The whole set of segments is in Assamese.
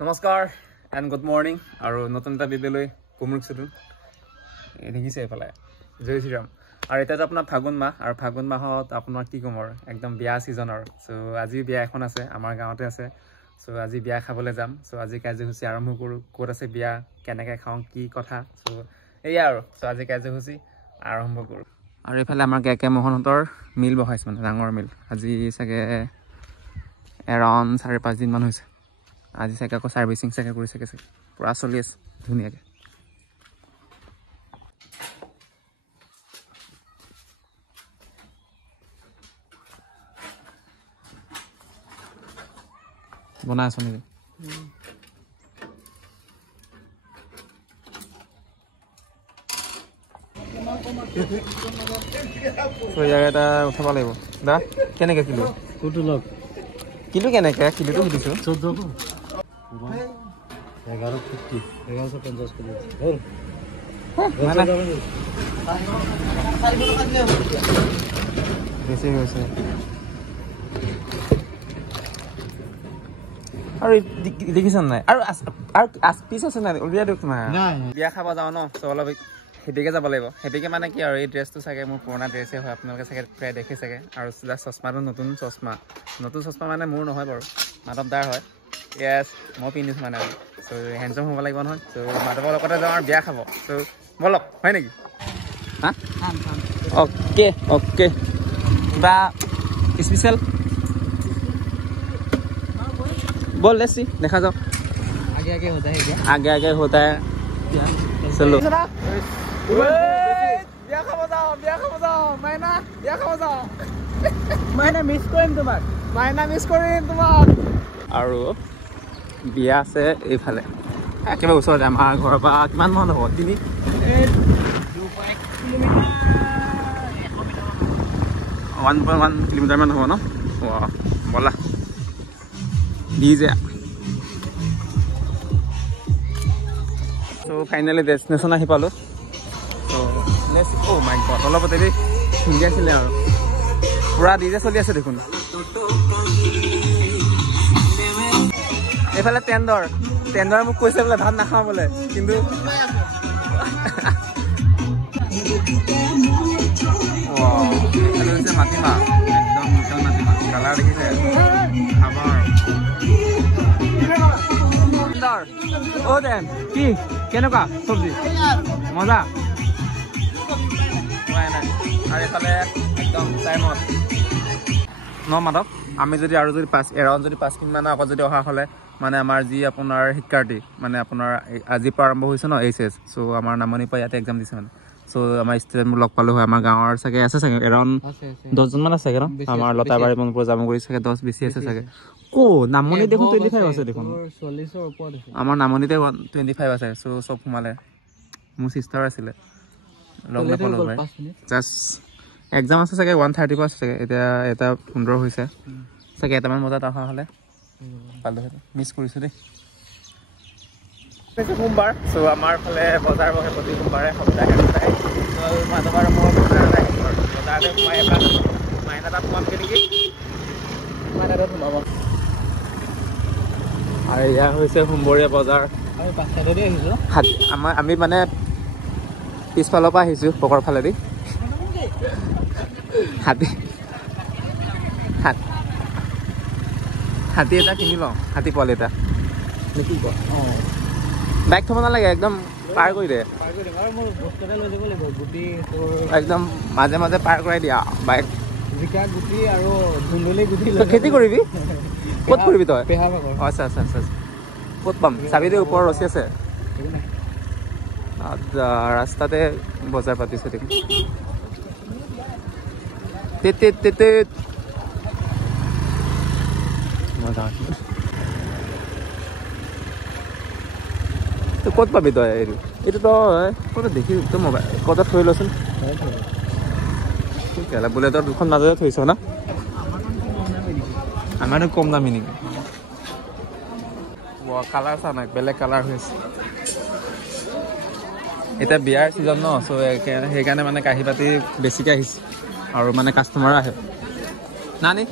নমস্কাৰ এণ্ড গুড মৰ্ণিং আৰু নতুন এটা ভিডিঅ'লৈ কুমুক চুটুন দেখিছে এইফালে জয় শ্ৰীৰাম আৰু এতিয়া আপোনাৰ ফাগুন মাহ আৰু ফাগুন মাহত আপোনাৰ কি ক'ম আৰু একদম বিয়া ছিজনৰ চ' আজি বিয়া এখন আছে আমাৰ গাঁৱতে আছে চ' আজি বিয়া খাবলৈ যাম চ' আজি কাৰ্যসূচী আৰম্ভ কৰোঁ ক'ত আছে বিয়া কেনেকৈ খাওঁ কি কথা চ' এয়া আৰু চ' আজি কাৰ্যসূচী আৰম্ভ কৰোঁ আৰু এইফালে আমাৰ কে মোহনহঁতৰ মিল বহাইছে মানে ডাঙৰ মিল আজি চাগে এৰাউণ্ড 4-5 দিনমান হৈছে আজি চাগে আকৌ ছাৰ্ভিচিং চাগে কৰি চাগে পূৰা চলি আছে ধুনীয়াকৈ বনাই আছো নেকি এটা উঠাব লাগিব দা কেনেকৈ কিলো কিলো কেনেকৈ কিলোটো সুধিছোঁ 1150 কিলো বেছি হৈছে আৰু দেখিছ নাই আৰু পিচ আছে নাই উলিয়াই দিয়ক তোমাৰ বিয়া খাব যাওঁ ন চ' অলপ হেভিকে যাব লাগিব হেভিকে মানে কি আৰু এই ড্ৰেছটো চাগে মোৰ পুৰণা ড্ৰেছেই হয় আপোনালোকে চাগে প্ৰায় দেখে চাগে আৰু চশমাটো নতুন চশমা মানে মোৰ নহয় বাৰু মাধৱদাৰ হয় য়েছ মই পিন্ধিছোঁ মানে আৰু চ' হেণ্ডচাম হ'ব লাগিব নহয় চ' মাধৱৰ লগতে যাওঁ আৰু বিয়া খাব চ' বলক হয় নেকি হা অ'কে কিবা স্পেচিয়েল बोल लेट्स सी देखा जाओ आगे होता है क्या आगे होता है चलो मायना मिस কৰিম তোমাক আৰু বিয়া আছে এইফালে একেবাৰে ওচৰতে আমাৰ ঘৰৰ পৰা কিমান মান হ'ব 1.5 কিলোমিটাৰ মান হ'ব ন ব'লা চ' ফাইনেলি ডেষ্টিনেশ্যন আহি পালোঁ চ' মাই গড অলপতে দেই ধুনীয়া আছিলে আৰু পূৰা ডিজে চলি আছে দেখোন এইফালে টেণ্ডৰ মোক কৈছে বোলে ভাত নাখাওঁ বোলে কিন্তু এইফালে হৈছে মাটিমাহ একদম লোকেল মাটিমাহ কালাৰ দেখিছে আমাৰ কি কেনেকুৱা চব্জি মজা আৰু এইফালে একদম টাইমত ন মাধৱ আমি যদি আৰু যদি এৰাউণ্ড যদি 5 মিনিটমানৰ আগত যদি অহা হ'লে মানে আমাৰ যি আপোনাৰ শিক্ষাৰ্থী মানে আপোনাৰ আজিৰ পৰা আৰম্ভ হৈছে ন এইচ চ' আমাৰ নামনিৰ পৰা ইয়াতে এক্সাম দিছে মানে চ' আমাৰ ষ্টুডেণ্টবোৰ লগ পালোঁ হয় আমাৰ গাঁৱৰ চাগে আছে চাগে এৰাউণ্ড 10জনমান আছে চাগে ন আমাৰ লতাবাৰী মনপুৰ জামুগুৰি চাগে 10 বেছি আছে চাগে নামনি দেখোন 25 আছে দেখোন আমাৰ নামনিতে 25 আছে চ' চব সোমালে মোৰ চিষ্টাৰ আছিলে লগ নাপালোঁ হয় জাষ্ট এক্সাম আছে চাগে 1:30 পৰা আছে চাগে এতিয়া এটা 15 হৈছে চাগে এটামান বজাত অহা হ'লে পালোঁ মিছ কৰিছোঁ দেই সোমবাৰ চ' আমাৰ ফালে বজাৰ বহে প্ৰতি সোমবাৰে সপ্তাহে মাধৱ আৰু মই বজাৰতে আহিম আৰু বজাৰতে সোমাই এবাৰ মাইনা তাত সোমামগৈ নেকি মাইনা তাত সোমাব আৰু এয়া হৈছে সোমবৰীয়া বজাৰ আমি মানে পিছফালৰ পৰা আহিছোঁ পকৰ ফালেদি হাতী এটা কিনি লওঁ হাতী পোৱালি এটা নেকি কোৱা বাইক থ'ব নালাগে একদম পাৰ কৰি দে একদম মাজে মাজে পাৰ কৰাই দিয়া বাইক খেতি কৰিবি ক'ত কৰিবি তই আচ্ছা ক'ত পাম চাবিদে ওপৰৰ ৰছী আছে ৰাস্তাতে বজাৰ পাতিছে দেখোন ক'ত পাবি তই এইটো তই ক'ত দেখি তই মোবাইল ক'ত থৈ লচোন বুলেটৰ দুখন মাজতে থৈছ না আমাৰতো কম দামী নেকি কালাৰ চা নাই বেলেগ কালাৰ হৈছে এতিয়া বিয়াৰ ছিজন ন চ' সেইকাৰণে মানে কাঁহী বাতি বেছিকৈ আহিছে আৰু মানে কাষ্টমাৰ আহে নানি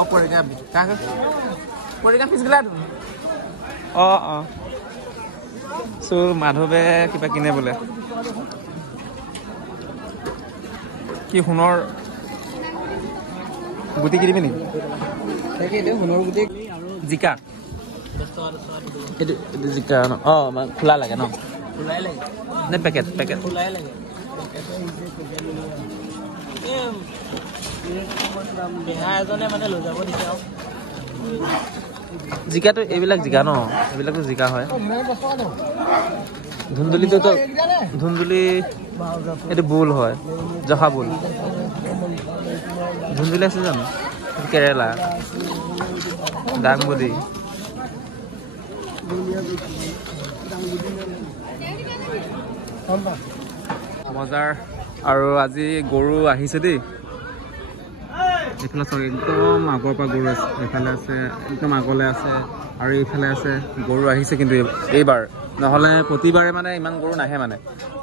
অ পৰীক্ষা ফিজ গিলা অঁ অঁ চ' মাধৱে কিবা কিনে বোলে কি সোণৰ গুটি কিনিবি নেকি সোণৰ গুটি জিকা এইটো এইটো জিকা ন অঁ খোলা লাগে ন খোলাই লাগে নে পেকেট পেকেট খোলাই লাগে বেহা এজনে মানে লৈ যাব দিছে আৰু জিকাটো এইবিলাক জিকা ন এইবিলাকতো জিকা হয় ধুন্দুলিটোতো ধুন্দুলি এইটো বোল হয় জহা বোল ধুন্দুলি আছে জানো কেৰেলা দাংবডি বজাৰ আৰু আজি গৰু আহিছে দেই এইফালে চাওক একদম আগৰ পৰা গৰু আছে এইফালে আছে একদম আগলৈ আছে আৰু এইফালে আছে গৰু আহিছে কিন্তু এইবাৰ নহ'লে প্ৰতিবাৰে মানে ইমান গৰু নাহে মানে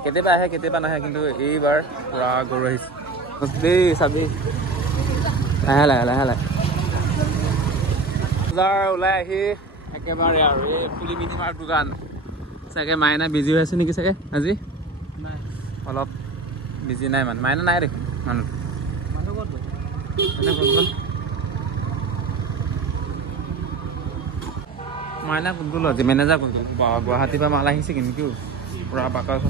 কেতিয়াবা আহে কেতিয়াবা নাহে কিন্তু এইবাৰ পূৰা গৰু আহিছে দেই চাবি লাহে লাহে লাহে লাহে বজাৰ ওলাই আহি একেবাৰে আৰু এই পুলি মিনিমাৰ দোকান চাগে মাইনা বিজি হৈ আছে নেকি চাগে আজি অলপ বিজি নাই মানে মাইনা নাই দেখোন মানুহ মাইনা কোনটো লোৱা আজি মেনেজাৰ কোনটো গুৱাহাটীৰ পৰা মাল আহিছে কিন্তু পূৰা বাকচ